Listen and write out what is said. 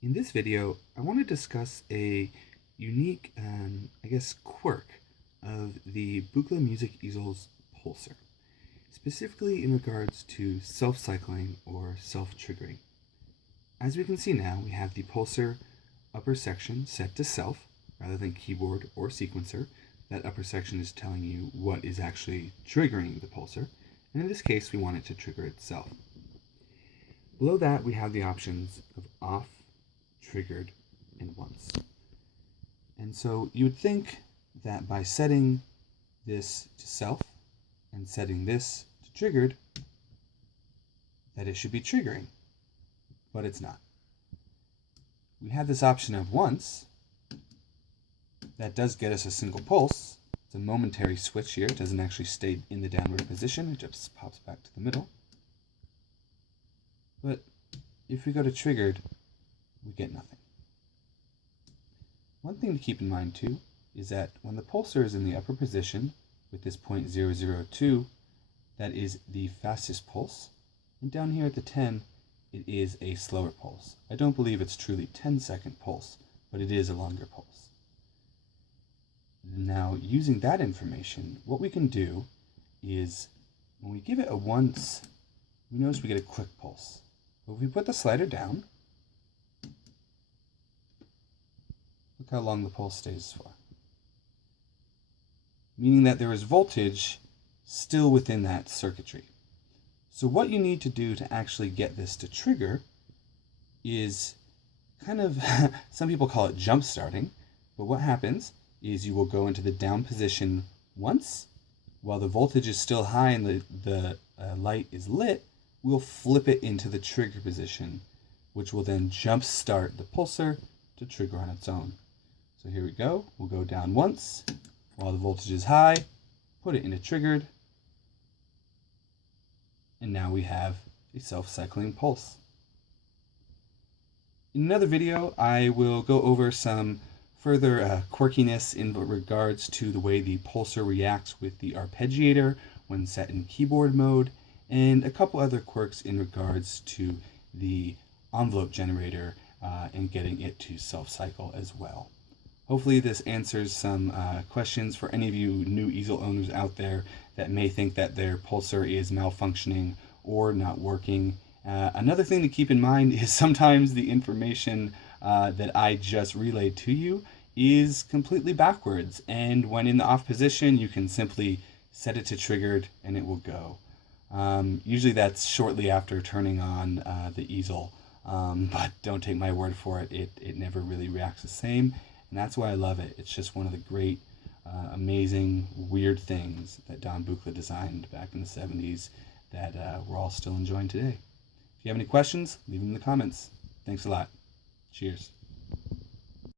In this video, I want to discuss a unique, quirk of the Buchla Music Easel Pulser, specifically in regards to self-cycling or self-triggering. As we can see now, we have the pulsar upper section set to self rather than keyboard or sequencer. That upper section is telling you what is actually triggering the pulsar, and in this case, we want it to trigger itself. Below that, we have the options of off, triggered, and once. And so you would think that by setting this to self and setting this to triggered, that it should be triggering, but it's not. We have this option of once. That does get us a single pulse. It's a momentary switch here. It doesn't actually stay in the downward position. It just pops back to the middle. But if we go to triggered, we get nothing. One thing to keep in mind too is that when the pulsar is in the upper position with this 0.002, that is the fastest pulse, and down here at the 10, it is a slower pulse. I don't believe it's truly 10-second pulse, but it is a longer pulse. Now, using that information, what we can do is when we give it a once, we notice we get a quick pulse. But if we put the slider down, look how long the pulse stays for. Meaning that there is voltage still within that circuitry. So what you need to do to actually get this to trigger is kind of, some people call it jump starting, but what happens is you will go into the down position once, while the voltage is still high and the light is lit, we'll flip it into the trigger position, which will then jump start the pulsar to trigger on its own. So here we go. We'll go down once while the voltage is high, put it into triggered, and now we have a self-cycling pulse. In another video, I will go over some further quirkiness in regards to the way the pulsar reacts with the arpeggiator when set in keyboard mode, and a couple other quirks in regards to the envelope generator and getting it to self-cycle as well. Hopefully this answers some questions for any of you new easel owners out there that may think that their pulsar is malfunctioning or not working. Another thing to keep in mind is sometimes the information that I just relayed to you is completely backwards, and when in the off position you can simply set it to triggered and it will go. Usually that's shortly after turning on the easel, but don't take my word for it. It never really reacts the same, and that's why I love it. It's just one of the great, amazing, weird things that Don Buchla designed back in the 70s that we're all still enjoying today. If you have any questions, leave them in the comments. Thanks a lot. Cheers.